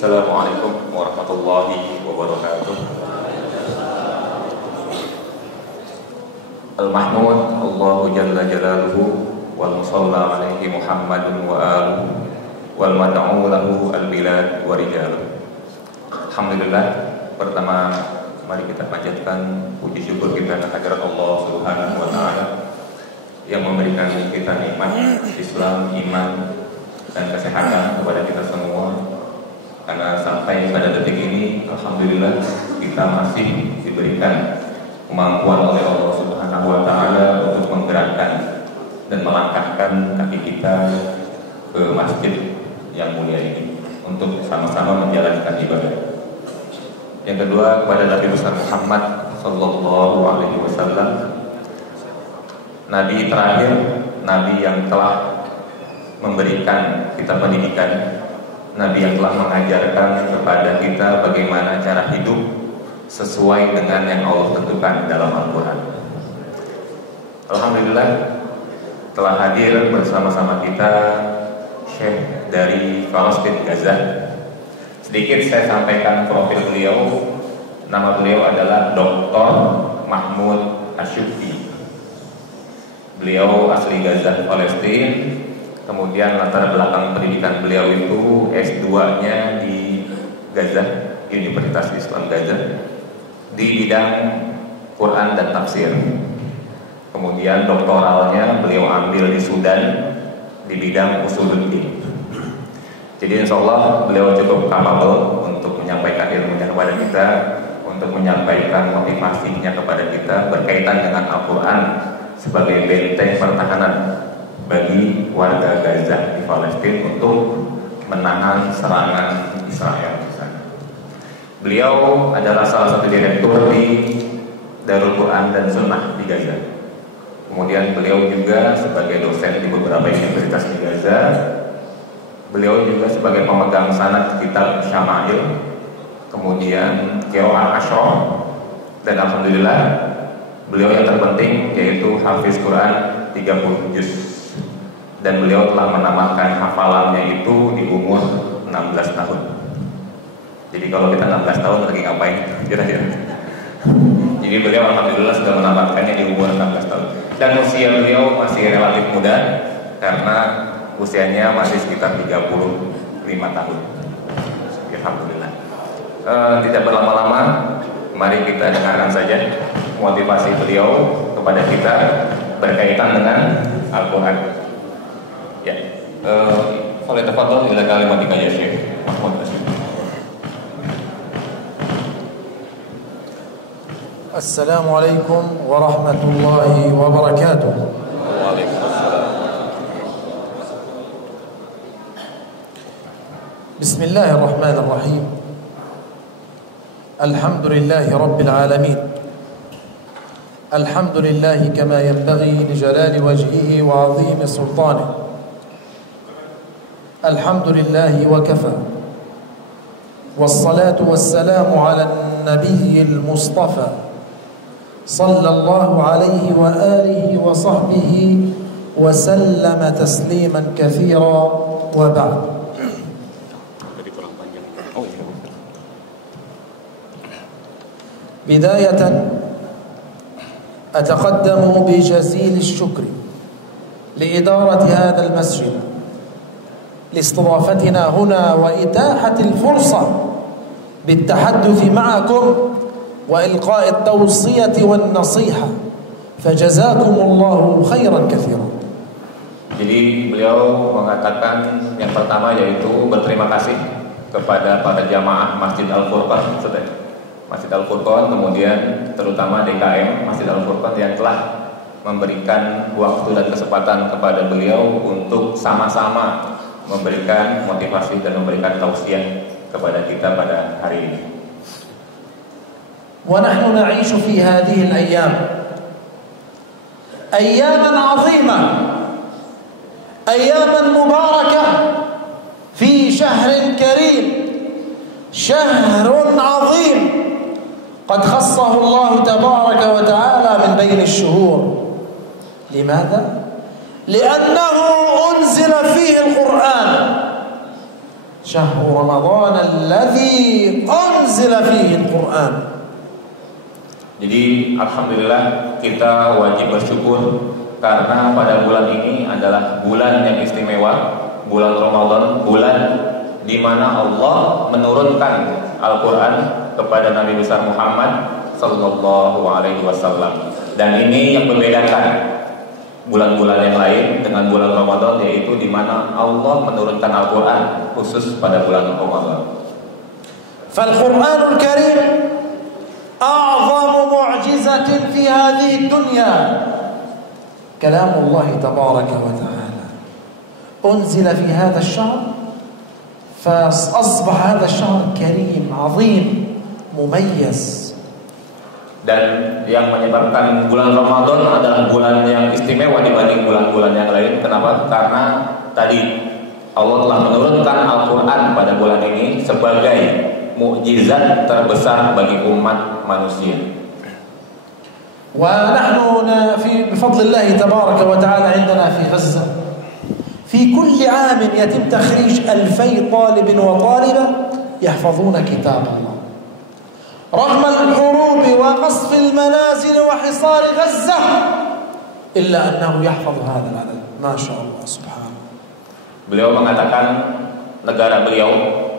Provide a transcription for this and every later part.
Assalamualaikum warahmatullahi wabarakatuh. Al-Mahmud Allahu Jalla Jalaluhu wal musalla alaihi Muhammadun wa aluhu wal mad'u lahu al-bilad wa rijal. Alhamdulillah, pertama mari kita panjatkan puji syukur kita kehadirat Allah Subhanahu wa taala yang memberikan kita nikmat Islam, iman dan kesehatan kepada kita semua. Karena sampai pada detik ini, alhamdulillah kita masih diberikan kemampuan oleh Allah Subhanahu wa taala untuk menggerakkan dan melangkahkan kaki kita ke masjid yang mulia ini untuk sama-sama menjalankan ibadah. Yang kedua, kepada Nabi besar Muhammad sallallahu alaihi wasallam, nabi terakhir, nabi yang telah memberikan kita pendidikan, nabi yang telah mengajarkan kepada kita bagaimana cara hidup sesuai dengan yang Allah tentukan dalam Al-Quran. Alhamdulillah telah hadir bersama-sama kita Syekh dari Palestina, Gaza. Sedikit saya sampaikan profil beliau. Nama beliau adalah Dr. Mahmud Asyufi. Beliau asli Gaza, Palestina. Kemudian latar belakang pendidikan beliau itu S2-nya di Gaza, Universitas Islam Gaza, di bidang Quran dan tafsir. Kemudian doktoralnya beliau ambil di Sudan di bidang usuluddin. Jadi insya Allah beliau cukup capable untuk menyampaikan ilmunya kepada kita, untuk menyampaikan motivasinya kepada kita berkaitan dengan Al-Quran sebagai benteng pertahanan bagi warga Gaza di Palestina untuk menahan serangan Israel di sana. Beliau adalah salah satu direktur di Darul Quran dan Sunnah di Gaza. Kemudian beliau juga sebagai dosen di beberapa universitas di Gaza. Beliau juga sebagai pemegang sanad kitab Syama'il, kemudian Qiraah Asyra, dan alhamdulillah beliau yang terpenting yaitu hafiz Quran 30 juz. Dan beliau telah menamatkan hafalannya itu di umur 16 tahun. Jadi kalau kita 16 tahun lagi ngapain? Kira-kira. Jadi beliau alhamdulillah sudah menamatkannya di umur 16 tahun. Dan usia beliau masih relatif muda karena usianya masih sekitar 35 tahun. Alhamdulillah. Tidak berlama-lama, mari kita dengarkan saja motivasi beliau kepada kita berkaitan dengan Al-Quran. Ya, oleh tafadhol ila kalimatika ya Syekh Mahmud Asyufi. Assalamualaikum warahmatullahi wabarakatuh. Waalaikumsalam. Bismillahirrahmanirrahim. Alhamdulillahi rabbil alamin. Alhamdulillahi kama yanbaghi li jalali wajhihi wa 'azimi sultanihi. الحمد لله وكفى والصلاة والسلام على النبي المصطفى صلى الله عليه وآله وصحبه وسلم تسليما كثيرا وبعد. بداية أتقدم بجزيل الشكر لإدارة هذا المسجد لاستضافتنا هنا وإتاحة الفرصة بالتحدث معكم وإلقاء التوصية والنصيحة فجزاكم الله خيرا كثيرا. Jadi beliau mengatakan yang pertama yaitu berterima kasih kepada para jamaah Masjid Al-Furqan, Masjid Al-Furqan, kemudian terutama DKM Masjid Al-Furqan yang telah memberikan waktu dan kesempatan kepada beliau untuk sama-sama memberikan motivasi dan memberikan tausiah kepada kita pada hari ini. ونحن نعيش في هذه الأيام أياما عظيمة، أياما مباركة في شهر كريم، شهر عظيم قد خصه الله تبارك وتعالى من بين الشهور. لماذا؟ لأنه أنزل فيه القرآن شهر رمضان الذي أنزل فيه القرآن. Jadi alhamdulillah kita wajib bersyukur karena pada bulan ini adalah bulan yang istimewa, bulan Ramadan, bulan di mana Allah menurunkan Al-Quran kepada Nabi besar Muhammad sallallahu alaihi wasallam. Dan ini yang membedakan bulan-bulan yang lain dengan bulan Ramadan, yaitu di mana Allah menurunkan Al-Quran khusus pada bulan Ramadan. Fal-Qur'anul Karim a'zamu mu'jizatin fi hadhihi dunya kalamullah tabaraka wa ta'ala unzila fi hadha ash-shahr فأصبح هذا الشهر كريم عظيم مميز. Dan yang menyebabkan bulan Ramadan adalah bulan yang istimewa dibanding bulan-bulan yang lain. Kenapa? Karena tadi Allah telah menurunkan Al-Quran pada bulan ini sebagai mukjizat terbesar bagi umat manusia. ونحن بفضل الله تبارك وتعالى عندنا في غزة في كل عام يتم تخريج 2000 طالب وطالبة يحفظون كتاب الله رغم الحروب وقصف المنازل وحصار غزة إلا أنه يحفظ هذا العدد ما شاء الله سبحانه. Beliau mengatakan negara beliau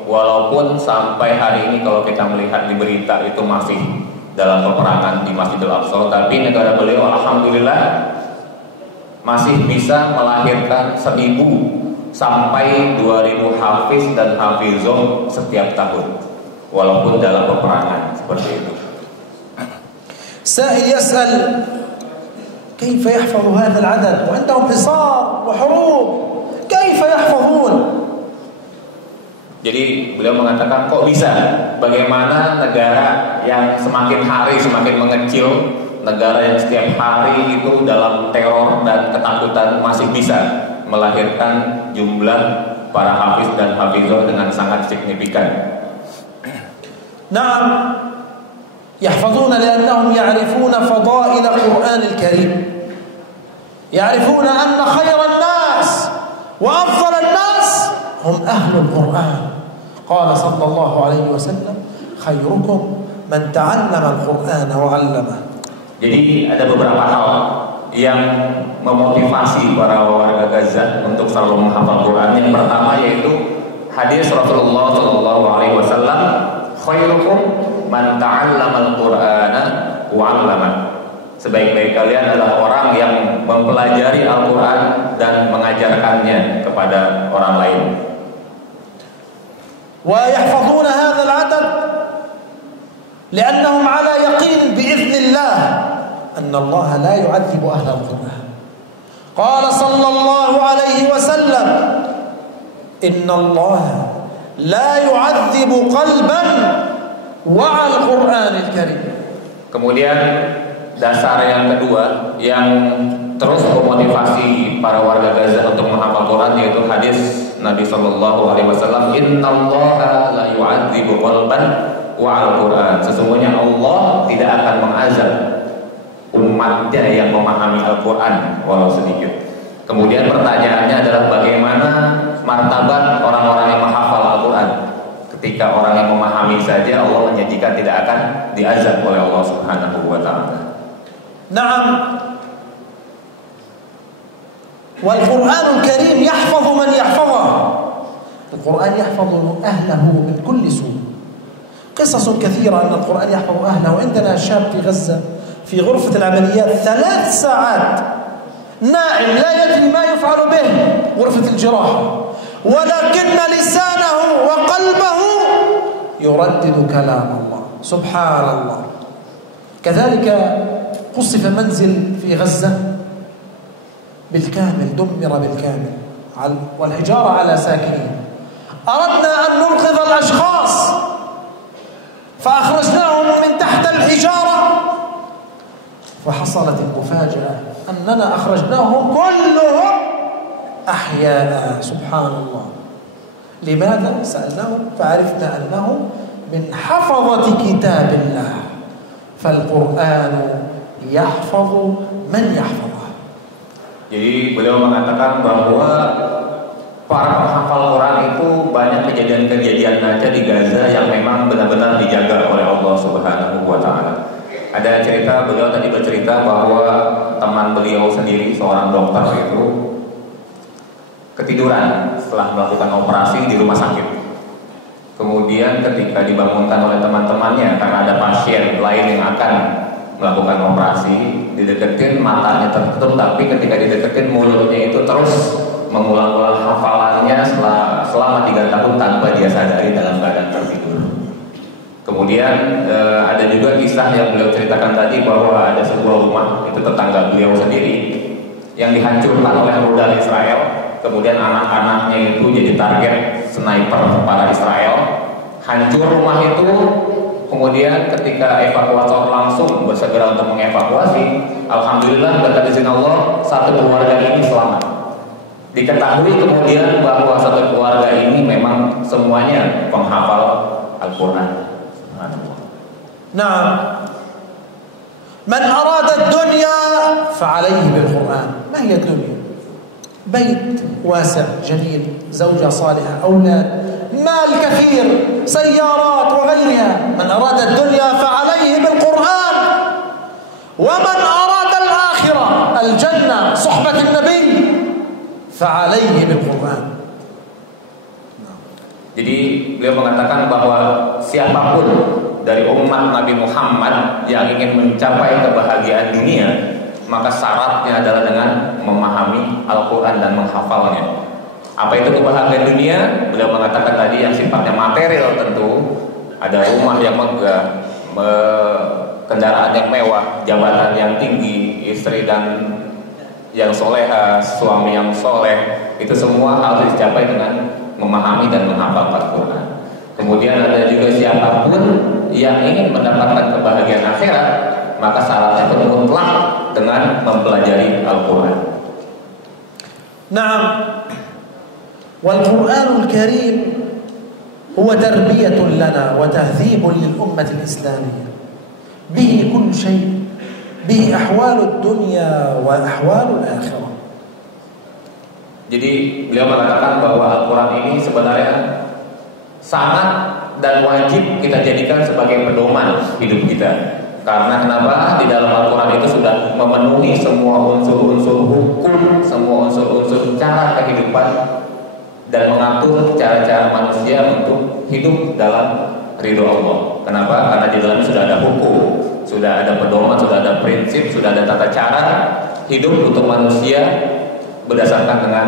walaupun sampai hari ini kalau kita melihat di berita itu masih dalam peperangan di Masjidil Aqsa, tapi negara beliau alhamdulillah masih bisa melahirkan 1000 sampai 2000 hafiz dan hafizah setiap tahun walaupun dalam peperangan seperti itu. سائل يسأل كيف يحفظ هذا العدد وعندهم حصار وحروب كيف يحفظون. Jadi beliau mengatakan kok bisa, bagaimana negara yang semakin hari semakin mengecil, negara yang setiap hari itu dalam teror dan ketakutan masih bisa melahirkan jumlah para hafiz dan hafizah dengan sangat signifikan. نعم يحفظون لأنهم يعرفون فضائل القرآن الكريم يعرفون أن خير الناس وأفضل الناس هم أهل القرآن قال صلى الله عليه وسلم خيركم من تعلم القرآن وعلمه. Jadi ada beberapa hal yang memotivasi para warga Gaza untuk selalu menghafal Quran. Yang pertama yaitu hadis Rasulullah sallallahu alaihi wasallam, khairukum man ta'allama al-Qur'ana wa 'allama. Sebaik-baik kalian adalah orang yang mempelajari Al-Qur'an dan mengajarkannya kepada orang lain. Wa yahfazuna hadzal 'adad li'annahum 'ala yaqin bi'iznillah anna Allah la yu'adzibu ahla al-Qur'an. Qala sallallahu alaihi wasallam inna Allah la yu'adzibu qalban wa'al Qur'anil Karim. Kemudian dasar yang kedua yang terus memotivasi para warga Gaza untuk menghafal Quran yaitu hadis Nabi sallallahu alaihi wasallam, innallaha la yu'adzibu qalban wa'al Qur'an. Sesungguhnya Allah tidak akan mengazab umatnya yang memahami Al-Qur'an walau sedikit. Kemudian pertanyaannya adalah bagaimana martabat orang-orang yang menghafal Al-Qur'an? Ketika orang yang memahami saja Allah menjanjikan tidak akan diazab oleh Allah Subhanahu wa taala. Naam. Wal Qur'anul Karim yahfazu man yahfazahu. Al-Qur'an yahfazu ahlahu min kulli su'. قصص كثيرة أن القرآن يحفظ أهله. وعندنا شاب في غزة في غرفة العمليات 3 ساعات نائم لا يدري ما يفعل به غرفة الجراحة ولكن لسانه وقلبه يردد كلام الله سبحان الله. كذلك قصف منزل في غزة بالكامل دمر بالكامل والحجارة على ساكنين. أردنا أن ننقذ الأشخاص فأخرجناهم من تحت الحجارة فحصلت المفاجأة أننا أخرجناهم كلهم أحياء سبحان الله. لماذا؟ سألناهم فعرفنا أنهم من حفظة كتاب الله فالقرآن يحفظ من يحفظه. Jadi beliau mengatakan bahwa para penghafal Quran itu banyak kejadian-kejadian aja di Gaza yang memang benar-benar dijaga oleh Allah Subhanahu wa Ta'ala. Ada cerita, beliau tadi bercerita bahwa teman beliau sendiri, seorang dokter itu ketiduran setelah melakukan operasi di rumah sakit. Kemudian ketika dibangunkan oleh teman-temannya karena ada pasien lain yang akan melakukan operasi, dideketin, matanya tertutup, tapi ketika dideketin mulutnya itu terus mengulang-ulang hafalannya selama 3 tahun tanpa dia sadari dalam keadaan tertidur. Kemudian ada juga kisah yang beliau ceritakan tadi bahwa ada sebuah rumah, itu tetangga beliau sendiri, yang dihancurkan oleh rudal Israel. Kemudian anak-anaknya itu jadi target sniper para Israel. Hancur rumah itu. Kemudian ketika evakuator langsung bersegera untuk mengevakuasi, alhamdulillah berkat izin Allah satu keluarga ini selamat. Diketahui kemudian bahwa satu keluarga ini memang semuanya penghafal Al-Quran. نعم من أراد الدنيا فعليه بالقرآن. ما هي الدنيا؟ بيت واسع جميل، زوجة صالحة، أولاد، مال كثير، سيارات وغيرها. من أراد الدنيا فعليه بالقرآن. ومن أراد الآخرة الجنة صحبة النبي فعليه بالقرآن. Jadi beliau mengatakan bahwa siapapun dari umat Nabi Muhammad yang ingin mencapai kebahagiaan dunia, maka syaratnya adalah dengan memahami Al-Quran dan menghafalnya. Apa itu kebahagiaan dunia? Beliau mengatakan tadi yang sifatnya material tentu, ada rumah yang megah, kendaraan yang mewah, jabatan yang tinggi, istri dan yang soleha, suami yang soleh, itu semua harus dicapai dengan memahami dan menghafal Al-Quran. Kemudian ada juga siapapun yang ingin mendapatkan kebahagiaan akhirat, maka syaratnya itu mutlak dengan mempelajari Al-Quran. Naam. Wal-Quranul Karim huwa tarbiyatun lana wa tahdzibun lil ummati al-islamiyah. Bihi kullu shay', bihi ahwalud dunya wa ahwalul akhirah. Jadi beliau mengatakan bahwa Al-Quran ini sebenarnya sangat dan wajib kita jadikan sebagai pedoman hidup kita. Karena kenapa? Di dalam Al-Quran itu sudah memenuhi semua unsur-unsur hukum, semua unsur-unsur cara kehidupan, dan mengatur cara-cara manusia untuk hidup dalam ridho Allah. Kenapa? Karena di dalamnya sudah ada hukum, sudah ada pedoman, sudah ada prinsip, sudah ada tata cara hidup untuk manusia berdasarkan dengan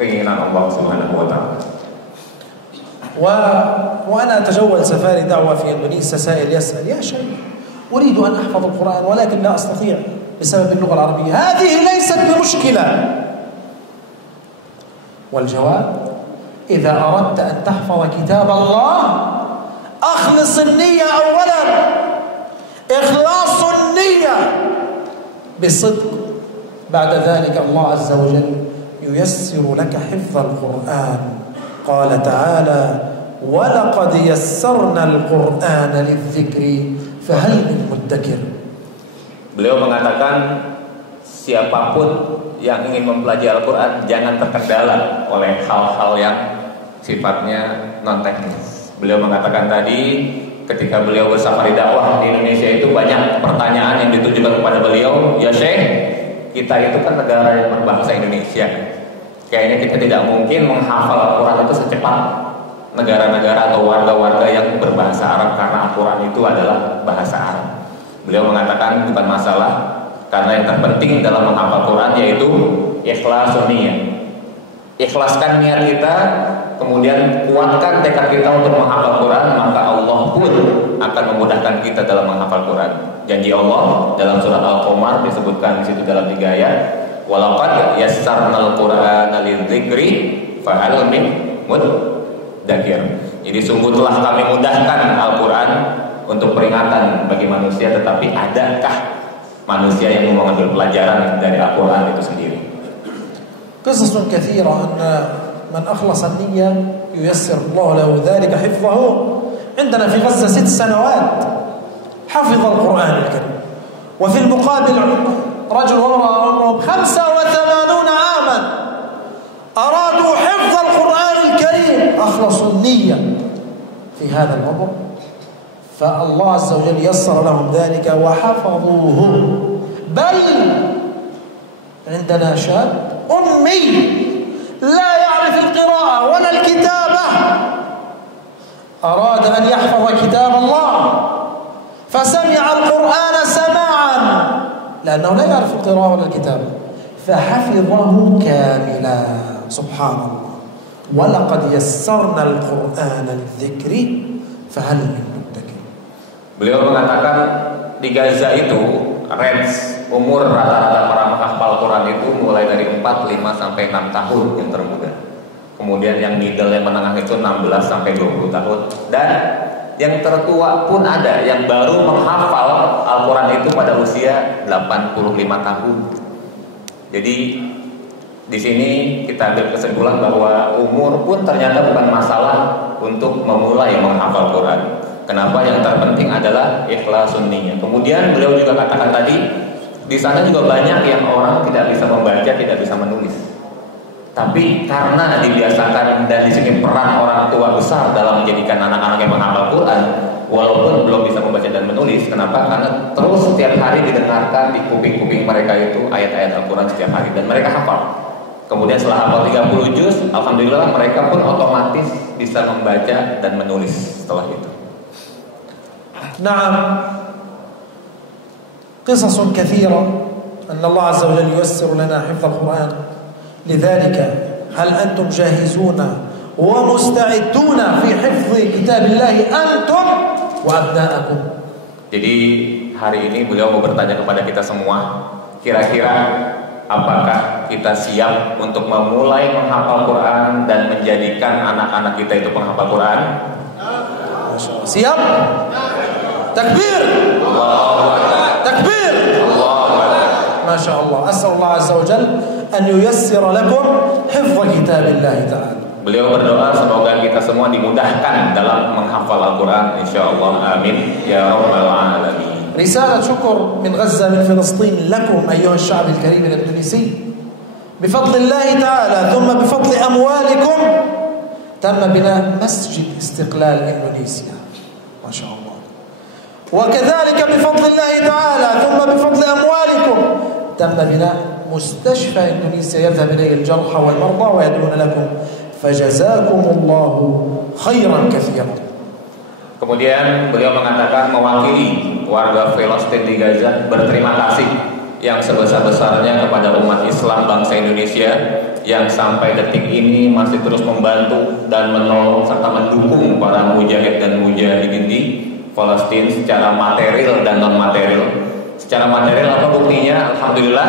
keinginan Allah Subhanahu wa Ta'ala. وأنا أتجول سفاري دعوة في إندونيسيا، سائل يسأل: يا شيخ أريد أن أحفظ القرآن ولكن لا أستطيع بسبب اللغة العربية، هذه ليست بمشكلة. والجواب: إذا أردت أن تحفظ كتاب الله أخلص النية أولا، إخلاص النية بصدق، بعد ذلك الله عز وجل ييسر لك حفظ القرآن. قال تعالى: ولقد يسرنا القرآن للذكر فهل من مدكر. Beliau mengatakan siapapun yang ingin mempelajari Al-Quran jangan terkendala oleh hal-hal yang sifatnya non teknis. Beliau mengatakan tadi ketika beliau bersafari dakwah di Indonesia itu banyak pertanyaan yang ditujukan kepada beliau. Ya Syekh, kita itu kan negara yang berbahasa Indonesia, kayaknya kita tidak mungkin menghafal Al-Quran itu secepat negara-negara atau warga-warga yang berbahasa Arab, karena Al-Quran itu adalah bahasa Arab. Beliau mengatakan bukan masalah, karena yang terpenting dalam menghafal Quran yaitu ikhlasun niyah. Ikhlaskan niat kita, kemudian kuatkan tekad kita untuk menghafal Quran, maka Allah pun akan memudahkan kita dalam menghafal Quran. Janji Allah dalam surat Al-Qamar disebutkan di situ dalam 3 ayat, walaqad yassarnal Qur'ana lidzikri fahal min muddakir. Jadi sungguh telah kami mudahkan Al-Quran untuk peringatan bagi manusia, tetapi adakah manusia yang mau mengambil pelajaran dari Al-Quran itu sendiri? قصص كثيرة أن من أخلص النية ييسر الله له ذلك حفظه. عندنا في غزة 6 سنوات حفظ القرآن الكريم، وفي المقابل رجل وامرأة عمرهم 85 عاما أرادوا حفظ القرآن اثنين أخلصوا النية في هذا الأمر، فالله عز وجل يسر لهم ذلك وحفظوه. بل عندنا شاب أمي لا يعرف القراءة ولا الكتابة، أراد أن يحفظ كتاب الله فسمع القرآن سماعا لأنه لا يعرف القراءة ولا الكتابة فحفظه كاملا. سبحان الله. ولقد يسرنا القرآن للذكر فهل من مدكر. Beliau mengatakan di Gaza itu range umur rata-rata para menghafal Quran itu mulai dari 4, 5 sampai 6 tahun yang termuda. Kemudian yang middle yang menengah itu 16 sampai 20 tahun dan yang tertua pun ada yang baru menghafal Al-Quran itu pada usia 85 tahun. Jadi di sini kita ambil kesimpulan bahwa umur pun ternyata bukan masalah untuk memulai menghafal Quran. Kenapa? Yang terpenting adalah ikhlasun niyah. Kemudian beliau juga katakan tadi, di sana juga banyak yang orang tidak bisa membaca, tidak bisa menulis. Tapi karena dibiasakan dan di sini peran orang tua besar dalam menjadikan anak-anak yang menghafal Quran, walaupun belum bisa membaca dan menulis. Kenapa? Karena terus setiap hari didengarkan di kuping-kuping mereka itu ayat-ayat Al-Quran setiap hari dan mereka hafal. Kemudian setelah hafal 30 juz, alhamdulillah mereka pun otomatis bisa membaca dan menulis setelah itu. نعم قصص كثيرة أن الله عز وجل ييسر لنا حفظ القرآن. لذلك هل أنتم جاهزون ومستعدون في حفظ كتاب الله أنتم وأبناءكم؟ Jadi hari ini beliau mau bertanya kepada kita semua, kira-kira apakah kita siap untuk memulai menghafal Quran dan menjadikan anak-anak kita itu penghafal Quran? Siap? Takbir! Takbir! ما شاء الله. أسأل الله عز وجل أن ييسر لكم حفظ كتاب الله تعالى. Beliau berdoa semoga kita semua dimudahkan dalam menghafal Al-Quran, insyaallah, amin ya rabbal alamin. رسالة شكر من غزة من فلسطين لكم أيها الشعب الكريم الإندونيسي. بفضل الله تعالى ثم بفضل أموالكم تم بناء مسجد استقلال إندونيسيا ما شاء الله. وكذلك بفضل الله تعالى ثم بفضل أموالكم تم بناء مستشفى إندونيسيا يذهب إليه الجرحى والمرضى ويدعون لكم فجزاكم الله خيرا كثيرا. Kemudian beliau mengatakan mewakili warga Palestina di Gaza berterima kasih yang sebesar-besarnya kepada umat Islam bangsa Indonesia yang sampai detik ini masih terus membantu dan menolong serta mendukung para mujahid dan mujahidin di Palestina secara material dan non material. Secara material apa buktinya? Alhamdulillah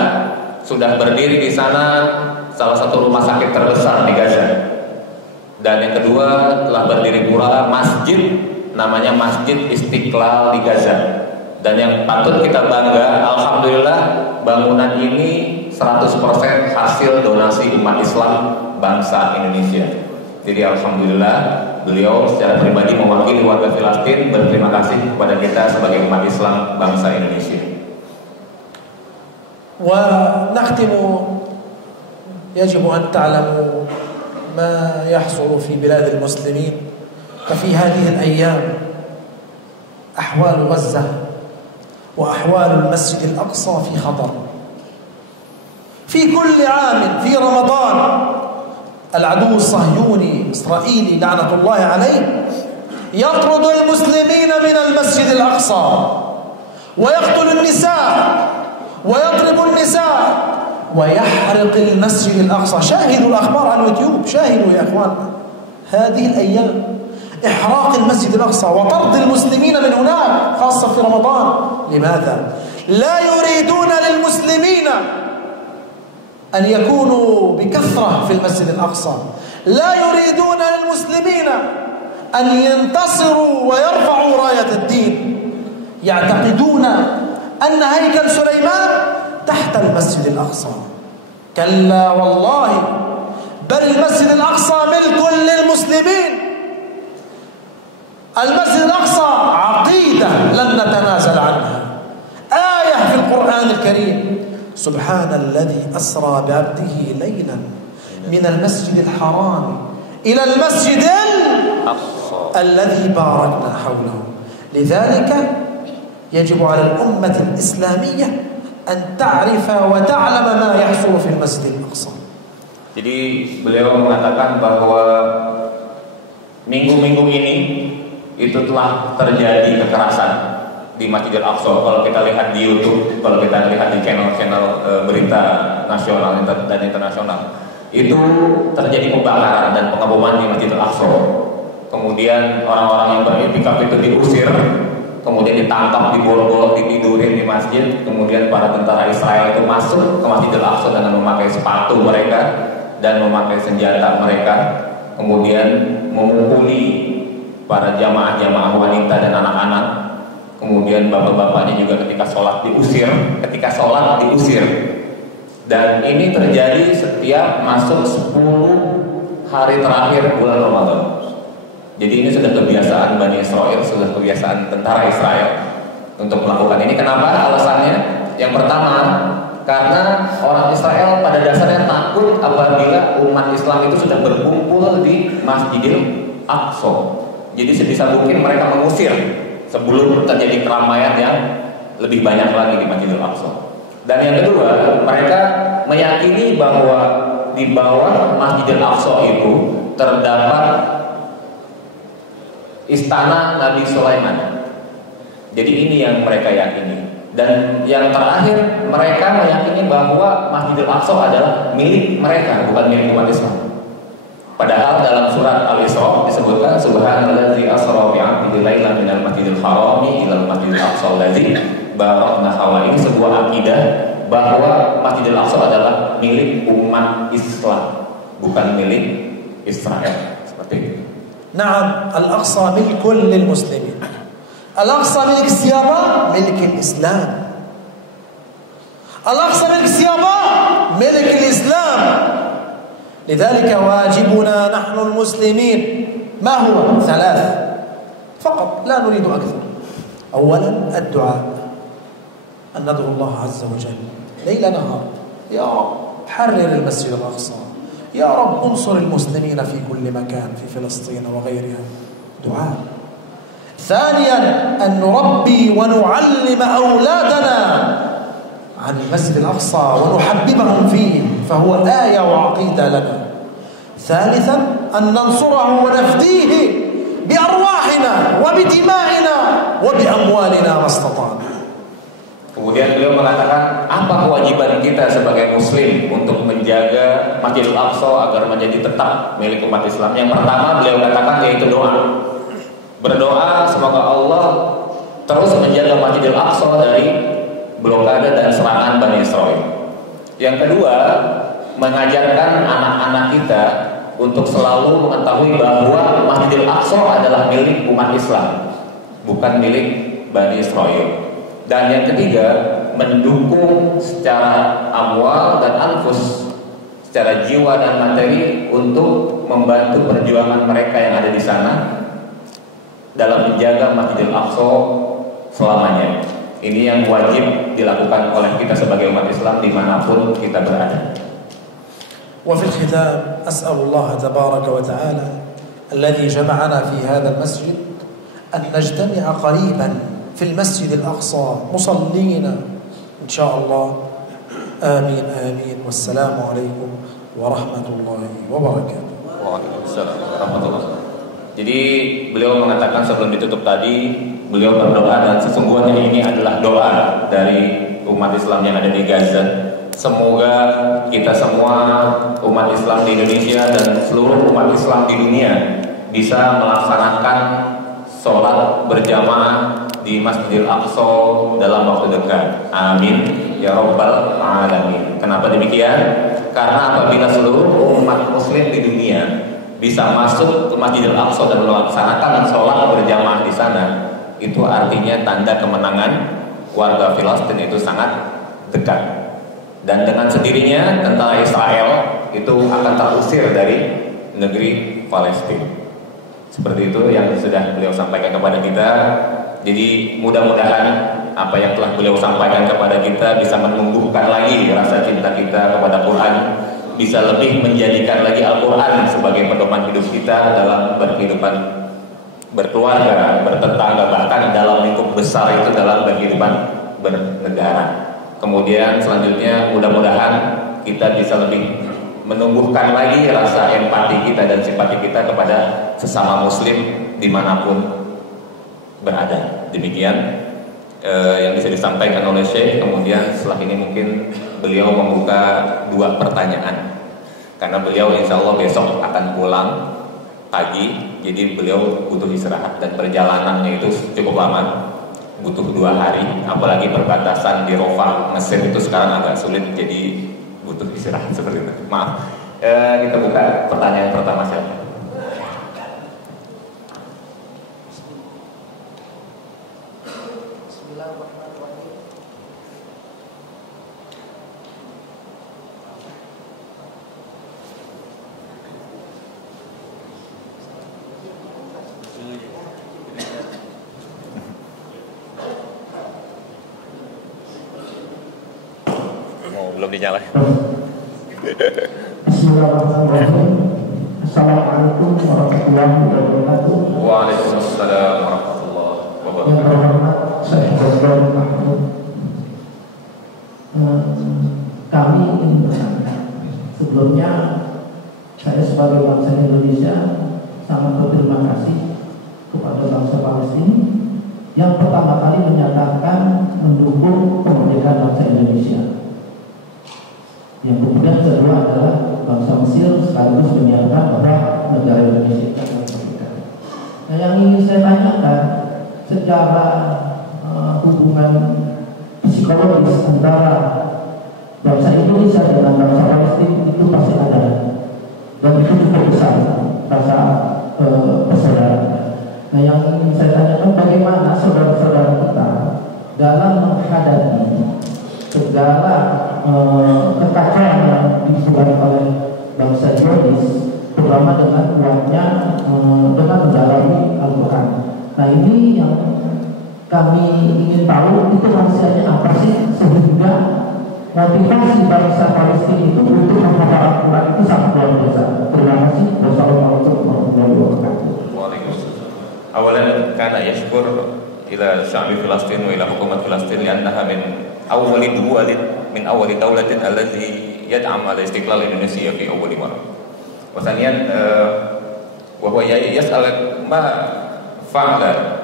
sudah berdiri di sana salah satu rumah sakit terbesar di Gaza. Dan yang kedua telah berdiri pula masjid namanya Masjid Istiqlal di Gaza. Dan yang patut kita bangga, alhamdulillah bangunan ini 100% hasil donasi umat Islam bangsa Indonesia. Jadi alhamdulillah beliau secara pribadi mewakili warga Palestina berterima kasih kepada kita sebagai umat Islam bangsa Indonesia. ونختم يجب أن تعلموا ما يحصل في بلاد المسلمين. ففي هذه الأيام أحوال غزة وأحوال المسجد الأقصى في خطر. في كل عام في رمضان العدو الصهيوني إسرائيلي لعنة الله عليه يطرد المسلمين من المسجد الأقصى ويقتل النساء ويضرب النساء ويحرق المسجد الأقصى. شاهدوا الأخبار على اليوتيوب، شاهدوا يا أخواننا هذه الأيام إحراق المسجد الأقصى وطرد المسلمين من هناك خاصة في رمضان. لماذا؟ لا يريدون للمسلمين أن يكونوا بكثرة في المسجد الأقصى، لا يريدون للمسلمين أن ينتصروا ويرفعوا راية الدين. يعتقدون أن هيكل سليمان تحت المسجد الأقصى. كلا والله، بل المسجد الأقصى ملك للمسلمين. المسجد الأقصى عقيدة لن نتنازل عنها. آية في القرآن الكريم: سبحان الذي أسرى بعبده ليلا من المسجد الحرام إلى المسجد الذي باركنا حوله. لذلك يجب على الأمة الإسلامية أن تعرف وتعلم ما يحصل في المسجد الأقصى. Jadi beliau mengatakan bahwa minggu-minggu ini itu telah terjadi kekerasan di Masjidil Aqsa. Kalau kita lihat di YouTube, kalau kita lihat di channel-channel berita nasional dan internasional, itu terjadi pembakaran dan pengeboman di Masjidil Aqsa. Kemudian orang-orang yang beriktikaf itu diusir, kemudian ditangkap, diborgol, ditidurin di masjid. Kemudian para tentara Israel itu masuk ke Masjidil Aqsa dengan memakai sepatu mereka dan memakai senjata mereka, kemudian memukuli para jamaah-jamaah wanita dan anak-anak. Kemudian bapak-bapaknya juga ketika sholat diusir. Dan ini terjadi setiap masuk 10 hari terakhir bulan Ramadan. Jadi ini sudah kebiasaan Bani Israel, sudah kebiasaan tentara Israel untuk melakukan ini. Kenapa? Alasannya yang pertama, karena orang Israel pada dasarnya takut apabila umat Islam itu sudah berkumpul di Masjidil Aqsa. Jadi sebisa mungkin mereka mengusir sebelum terjadi keramaian yang lebih banyak lagi di Masjidil Aqsa. Dan yang kedua, mereka meyakini bahwa di bawah Masjidil Aqsa itu terdapat istana Nabi Sulaiman. Jadi ini yang mereka yakini. Dan yang terakhir, mereka meyakini bahwa Masjidil Aqsa adalah milik mereka, bukan milik umat Islam. Padahal dalam surat Al-Isra disebutkan subhanallazi asra bi 'abdihi lailan minal masjidil harami ilal masjidil aqsa allazi barakna hawla. Ini sebuah akidah bahwa Masjidil Aqsa adalah milik umat Islam, bukan milik Israel. Seperti itu. نعم الأقصى ملك للمسلمين. الأقصى ملك siapa? ملك الإسلام. الأقصى ملك siapa? ملك الإسلام. لذلك واجبنا نحن المسلمين ما هو؟ 3 فقط، لا نريد أكثر. أولا الدعاء، أن ندعو الله عز وجل ليل نهار، يا رب حرر المسجد الأقصى، يا رب انصر المسلمين في كل مكان في فلسطين وغيرها. دعاء. ثانيا أن نربي ونعلم أولادنا عن المسجد الأقصى ونحببهم فيه فهو آية وعقيدة لنا. ثالثا أن ننصره ونفديه بأرواحنا وبدمائنا وبأموالنا ما استطعنا. Kemudian beliau mengatakan, apa kewajiban kita sebagai muslim untuk menjaga Masjidil Aqsa agar menjadi tetap milik umat Islam? Yang pertama beliau katakan yaitu doa. Berdoa semoga Allah terus menjaga Masjidil Aqsa dari blokade dan serangan Bani Israel. Yang kedua, mengajarkan anak-anak kita untuk selalu mengetahui bahwa Masjidil Aqsa adalah milik umat Islam, bukan milik Bani Israel. Dan yang ketiga, mendukung secara amwal dan anfus, secara jiwa dan materi untuk membantu perjuangan mereka yang ada di sana dalam menjaga Masjidil Aqsa selamanya. Ini yang wajib dilakukan oleh kita sebagai umat Islam dimanapun kita berada. وفي الختام أسأل الله تبارك وتعالى الذي جمعنا في هذا المسجد أن نجتمع قريبا في المسجد الأقصى مصلين إن شاء الله. آمين آمين. والسلام عليكم ورحمة الله وبركاته. Waalaikumsalam warahmatullahi wabarakatuh. Jadi beliau mengatakan sebelum ditutup tadi, beliau berdoa dan sesungguhnya ini adalah doa dari umat Islam yang ada di Gaza. Semoga kita semua umat Islam di Indonesia dan seluruh umat Islam di dunia bisa melaksanakan sholat berjamaah di Masjidil Aqsa dalam waktu dekat. Amin ya rabbal alamin. Kenapa demikian? Karena apabila seluruh umat muslim di dunia bisa masuk ke Masjidil Aqsa dan melaksanakan sholat berjamaah di sana, itu artinya tanda kemenangan warga Filistin itu sangat dekat. Dan dengan sendirinya tentara Israel itu akan terusir dari negeri Palestina. Seperti itu yang sudah beliau sampaikan kepada kita. Jadi mudah-mudahan apa yang telah beliau sampaikan kepada kita bisa menumbuhkan lagi rasa cinta kita kepada Quran, bisa lebih menjadikan lagi Al-Quran sebagai pedoman hidup kita dalam berkehidupan berkeluarga, bertetangga, bahkan dalam lingkup besar itu dalam berkehidupan bernegara. Kemudian selanjutnya mudah-mudahan kita bisa lebih menumbuhkan lagi rasa empati kita dan simpati kita kepada sesama muslim dimanapun berada. Demikian yang bisa disampaikan oleh Syekh. Kemudian setelah ini mungkin beliau membuka 2 pertanyaan, karena beliau insya Allah besok akan pulang pagi, jadi beliau butuh istirahat dan perjalanannya itu cukup lama, butuh 2 hari, apalagi perbatasan di Rafah Mesir itu sekarang agak sulit, jadi butuh istirahat seperti itu. Maaf, kita buka pertanyaan pertama siapa? Belum dinyalain. Bismillahirrahmanirrahim. Assalamualaikum warahmatullahi wabarakatuh. Waalaikumsalam warahmatullahi wabarakatuh. Yang terhormat Syekh Jazbar Mahmud, kami ingin bertanya. Sebelumnya saya sebagai bangsa Indonesia sangat berterima kasih kepada bangsa Palestina yang pertama kali menyatakan mendukung kemerdekaan bangsa Indonesia. Yang kemudian kedua adalah bangsa Mesir sekaligus menyatakan bahwa negara Indonesia akan merdeka. Nah, yang ingin saya tanyakan secara hubungan psikologis antara bangsa Indonesia dengan bangsa Palestina itu pasti ada, dan itu cukup besar rasa persaudaraan. Nah, yang ingin saya tanyakan bagaimana saudara-saudara kita dalam menghadapi segala kekacauan yang disebabkan oleh bangsa Zionis, terutama dengan kuatnya dengan mendalami Al-Quran. Nah, ini yang kami ingin tahu, itu rahasianya apa sih sehingga motivasi bangsa Palestina itu untuk menghafal Al-Quran itu sangat luar biasa. Terima kasih. Wassalamualaikum warahmatullahi wabarakatuh. Waalaikumsalam. Awalan kana yashkur ila sya'bi Filastin wa ila hukumat Filastin li'annaha min awwali dawlatin allazi yad'am ala istiqlal Indonesia fi awwali marrah. Wa thaniyan wa huwa yas'al ma fa'ala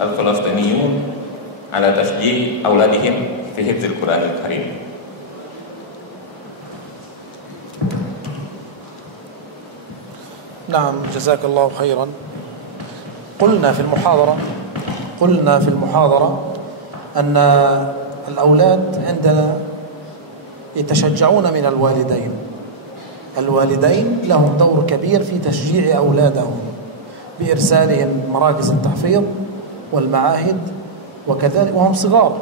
al-Filastiniyun ala tasjih auladihim fi hifdzil Qur'anil Karim. نعم جزاك الله خيرا. قلنا في المحاضرة أن الأولاد عندنا يتشجعون من الوالدين لهم دور كبير في تشجيع أولادهم بإرسالهم مراكز التحفيظ والمعاهد، وكذلك وهم صغار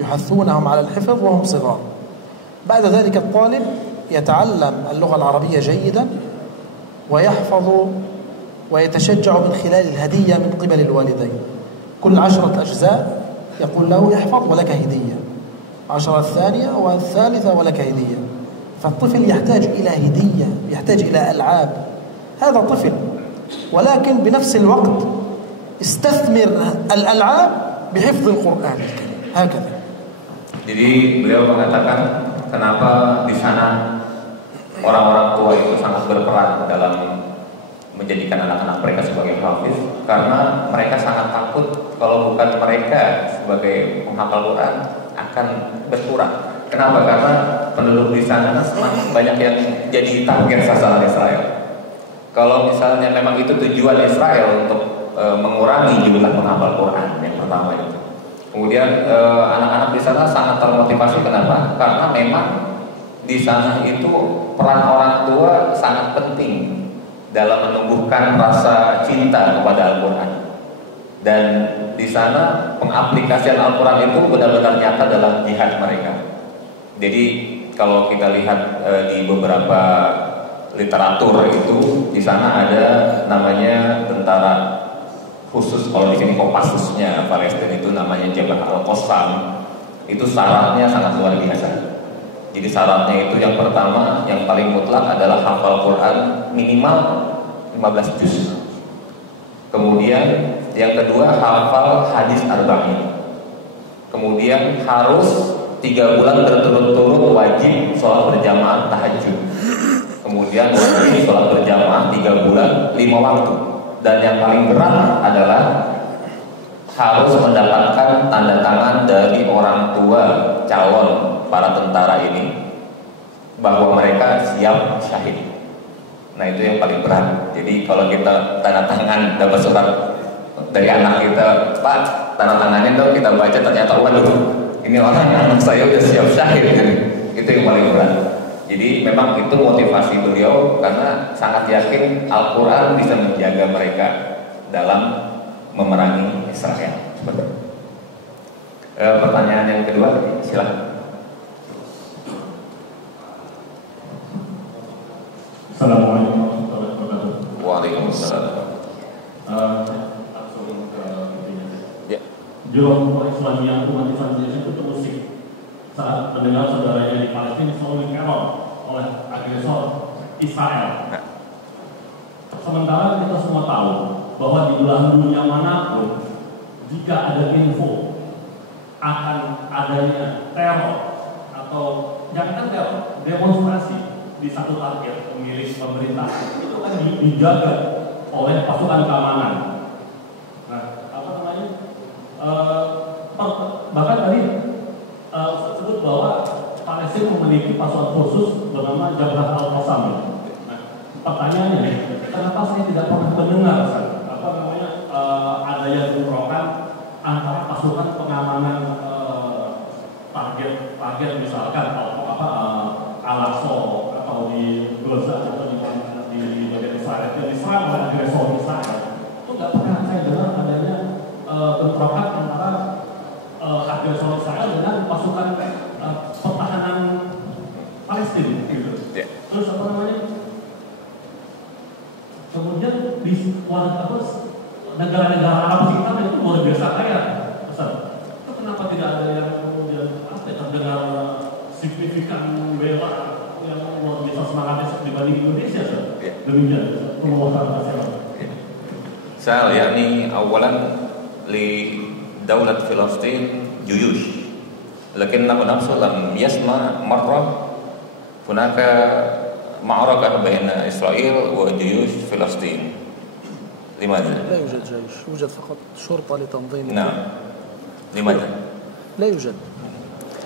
يحثونهم على الحفظ وهم صغار. بعد ذلك الطالب يتعلم اللغة العربية جيدا ويحفظ ويتشجع من خلال الهدية من قبل الوالدين. كل 10 أجزاء يقول له احفظ ولك هدية، 10 الثانية والثالثة ولك هدية. فالطفل يحتاج إلى هدية، يحتاج إلى ألعاب. هذا طفل، ولكن بنفس الوقت استثمر الألعاب بحفظ القرآن الكريم. هكذا. Jadi beliau mengatakan kenapa di sana orang-orang tua itu sangat berperan dalam menjadikan anak-anak mereka sebagai hafiz, karena mereka sangat takut kalau bukan mereka sebagai penghafal Quran akan berkurang. Kenapa? Karena penduduk di sana semakin banyak yang jadi target sasaran Israel. Kalau misalnya memang itu tujuan Israel untuk mengurangi jumlah penghafal Quran, yang pertama itu. Kemudian anak-anak di sana sangat termotivasi. Kenapa? Karena memang di sana itu peran orang tua sangat penting dalam menumbuhkan rasa cinta kepada Al-Quran. Dan di sana pengaplikasian Al-Quran itu benar-benar nyata dalam jihad mereka. Jadi kalau kita lihat di beberapa literatur itu, di sana ada namanya tentara khusus, kalau di sini Kopassusnya Palestina itu namanya Jabhat Al-Qassam. Itu syaratnya sangat luar biasa. Jadi syaratnya itu yang pertama, yang paling mutlak adalah hafal Quran minimal 15 juz. Kemudian yang kedua hafal hadis arba'in. Kemudian harus 3 bulan berturut-turut wajib sholat berjamaah tahajud. Kemudian wajib sholat berjamaah 3 bulan 5 waktu. Dan yang paling berat adalah harus mendapatkan tanda tangan dari orang tua calon para tentara ini bahwa mereka siap syahid. Nah itu yang paling berat. Jadi kalau kita tanda tangan dapat surat dari anak kita, Pak tanda tangannya dong, kita baca ternyata waduh ini orang anak saya udah siap syahid. Itu yang paling berat. Jadi memang itu motivasi beliau karena sangat yakin Al-Quran bisa menjaga mereka dalam memerangi Israel. Pertanyaan yang kedua, silakan. Assalamualaikum warahmatullahi wabarakatuh. Waalaikumsalam. Langsung ke intinya. Ya. Di kelompok Islamiyah umat Islam itu terusik saat mendengar saudaranya di Palestina selalu diteror oleh agresor Israel. Sementara kita semua tahu bahwa di belahan dunia manapun jika ada info akan adanya teror atau jangan teror, demonstrasi di satu target milik pemerintah itu kan dijaga oleh pasukan keamanan. Nah, apa namanya? Bahkan tadi Ustaz sebut bahwa Palestina memiliki pasukan khusus bernama Jabhat Al-Qassam. Nah, pertanyaannya nih, kenapa saya tidak pernah mendengar apa namanya adanya bentrokan antara pasukan pengamanan target misalkan Al-Aqsa atau di Gaza atau di bagian Israel dan Israel oleh agresor Israel itu nggak pernah saya dengar adanya bentrokan antara agresor Israel dengan pasukan pertahanan Palestina gitu. Yeah. Terus apa namanya? Kemudian di negara-negara Arab sekitar itu luar biasa kaya, Ustaz. Itu kenapa tidak ada yang kemudian terdengar signifikan bela yang luar biasa semangatnya dibanding Indonesia, Ustaz? Yeah. Demikian penguatan masyarakat. Sal, yakni awalan li daulat Filistin juyush. Lakinna nafsu lam yasma marra hunaka معركة بين إسرائيل وجيوش فلسطين. لماذا؟ لا يوجد جيش، يوجد فقط شرطة لتنظيم. نعم. لماذا؟ لا يوجد.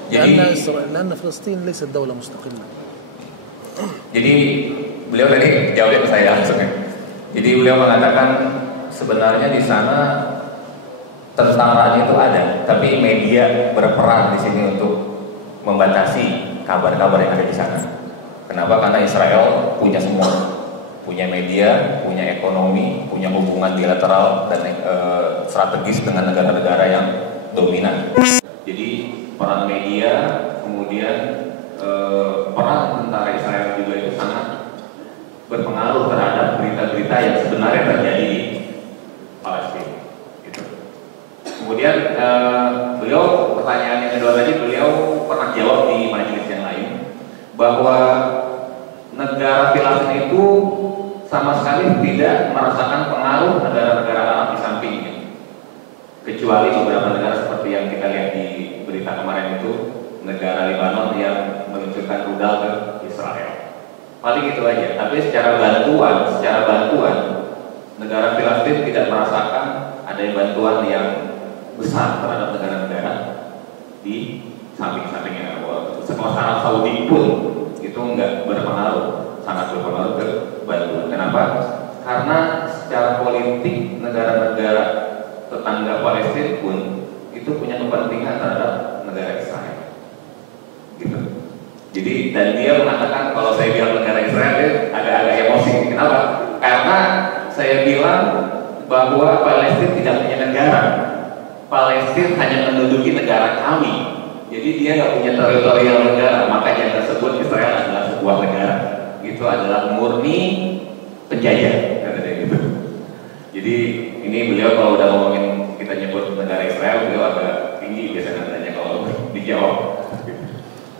لأن فلسطين ليست دولة مستقلة. Jadi beliau tadi jawabnya ke saya langsung ya. Jadi beliau mengatakan sebenarnya di sana tentaranya itu ada, tapi media berperan di sini untuk membatasi kabar-kabar yang ada di sana. Kenapa? Karena Israel punya semua, punya media, punya ekonomi, punya hubungan bilateral dan strategis dengan negara-negara yang dominan. Jadi peran media, kemudian peran tentara Israel juga itu sangat berpengaruh terhadap berita-berita yang sebenarnya terjadi di Palestina. Gitu. Kemudian beliau pertanyaan yang kedua tadi beliau pernah jawab di majelis yang lain bahwa negara Palestina itu sama sekali tidak merasakan pengaruh negara-negara Arab di sampingnya, kecuali beberapa negara seperti yang kita lihat di berita kemarin itu, negara Lebanon yang meluncurkan rudal ke Israel. Paling itu aja. Tapi secara bantuan negara Palestina tidak merasakan adanya bantuan yang besar terhadap negara-negara di samping-sampingnya. Sekolah Arab Saudi pun itu enggak berpengaruh, sangat berpengaruh ke bantuan. Kenapa? Karena secara politik negara-negara tetangga Palestina pun itu punya kepentingan terhadap negara Israel. Gitu. Jadi dan dia mengatakan kalau saya bilang negara Israel dia agak-agak emosi. Kenapa? Karena saya bilang bahwa Palestina tidak punya negara. Palestina hanya menduduki negara kami. Jadi dia nggak punya teritorial negara, makanya tersebut Israel adalah sebuah negara. Itu adalah murni penjajah, kata dia gitu. Jadi ini beliau kalau udah ngomongin kita nyebut negara Israel, beliau agak tinggi biasanya nanya kalau dijawab.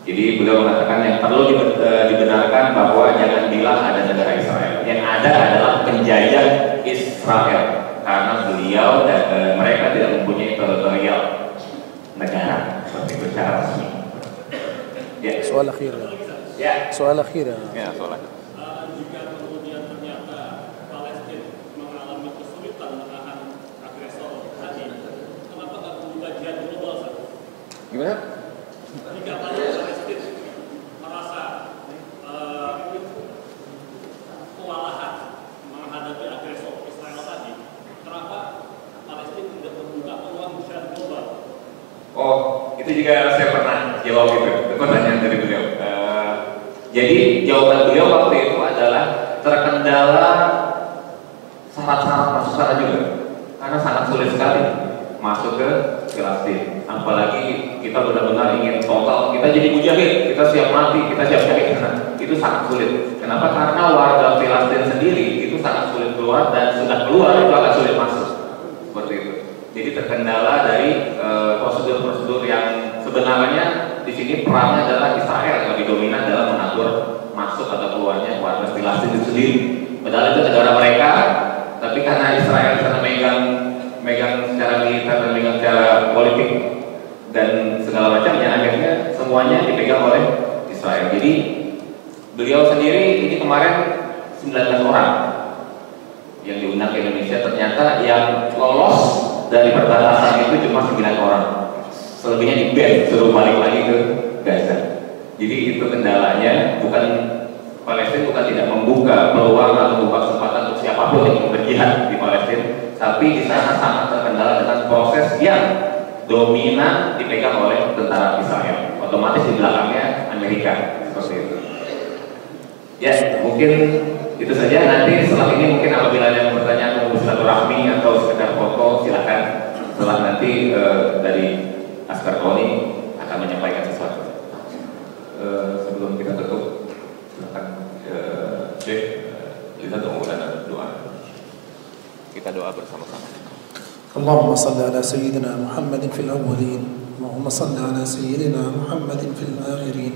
Jadi beliau mengatakan yang perlu dibenarkan bahwa jangan bilang ada negara Israel. Yang ada adalah penjajah Israel, karena beliau dan mereka tidak mempunyai teritorial negara seperti itu secara resmi. Ya. Soal akhir. Ya. Soal akhir. Ya, soal akhir. Jika kemudian ternyata Palestina mengalami kesulitan menahan agresor tadi, kenapa nggak perlu kajian global saja? Gimana? Jika Palestina merasa kewalahan menghadapi agresor Israel tadi, kenapa Palestina tidak membuka peluang secara global? Oh, itu juga saya pernah jawab itu pertanyaan dari beliau. Jadi jawaban beliau waktu itu adalah terkendala syarat-syarat masuk sana juga, karena sangat sulit sekali masuk ke Palestina. Apalagi kita benar-benar ingin total, kita jadi mujahid, kita siap mati, kita siap cari sana. Itu sangat sulit. Kenapa? Karena warga Palestina sendiri itu sangat sulit keluar, dan sudah keluar itu akan sulit masuk. Seperti itu. Jadi terkendala dari prosedur-prosedur yang sebenarnya di sini perannya adalah Israel yang lebih dominan dalam mengatur masuk atau keluarnya warga Palestina itu sendiri. Padahal itu negara mereka, tapi karena Israel sana megang secara militer dan megang secara politik dan segala macamnya, akhirnya semuanya dipegang oleh Israel. Jadi beliau sendiri ini kemarin 19 orang yang diundang ke Indonesia, ternyata yang lolos dari perbatasan itu cuma 9 orang. Selebihnya di-ban, suruh balik lagi ke Gaza. Jadi itu kendalanya, bukan Palestina bukan tidak membuka peluang atau membuka kesempatan untuk siapapun yang mau berjihad di Palestina, tapi di sana sangat terkendala dengan proses yang dominan dipegang oleh tentara Israel. Otomatis di belakangnya Amerika, seperti itu. Ya, mungkin itu saja. Nanti setelah ini mungkin apabila ada yang bertanya atau silaturahmi atau sekedar foto, silakan. Setelah nanti dari Askar Koni akan menyampaikan sesuatu. Sebelum kita tutup, silakan Syekh, kita tunggu dan doa. Kita doa bersama-sama. اللهم صل على سيدنا محمد في الأولين اللهم صل على سيدنا محمد في الآخرين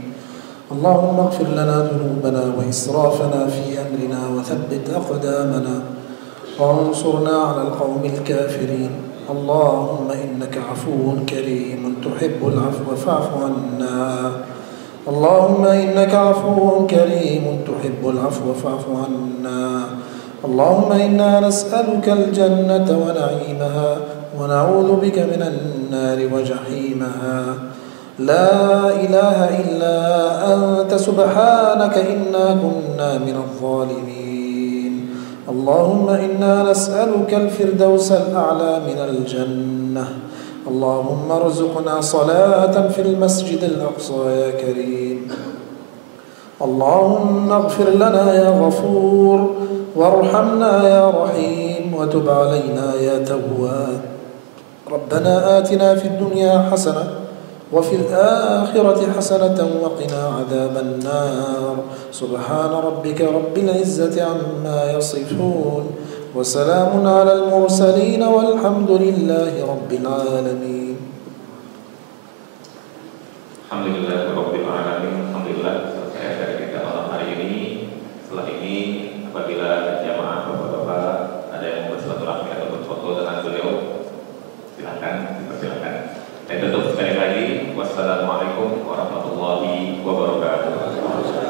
اللهم اغفر لنا ذنوبنا وإسرافنا في أمرنا وثبت أقدامنا وانصرنا على القوم الكافرين اللهم إنك عفو كريم تحب العفو فاعف عنا اللهم إنك عفو كريم تحب العفو فاعف عنا اللهم إنا نسألك الجنة ونعيمها ونعوذ بك من النار وجحيمها لا إله إلا أنت سبحانك إنا كنا من الظالمين اللهم إنا نسألك الفردوس الأعلى من الجنة اللهم ارزقنا صلاة في المسجد الأقصى يا كريم اللهم اغفر لنا يا غفور وارحمنا يا رحيم وتب علينا يا تواب ربنا آتنا في الدنيا حسنة وفي الآخرة حسنة وقنا عذاب النار سبحان ربك رب العزة عما يصفون وسلام على المرسلين والحمد لله رب العالمين الحمد لله رب العالمين.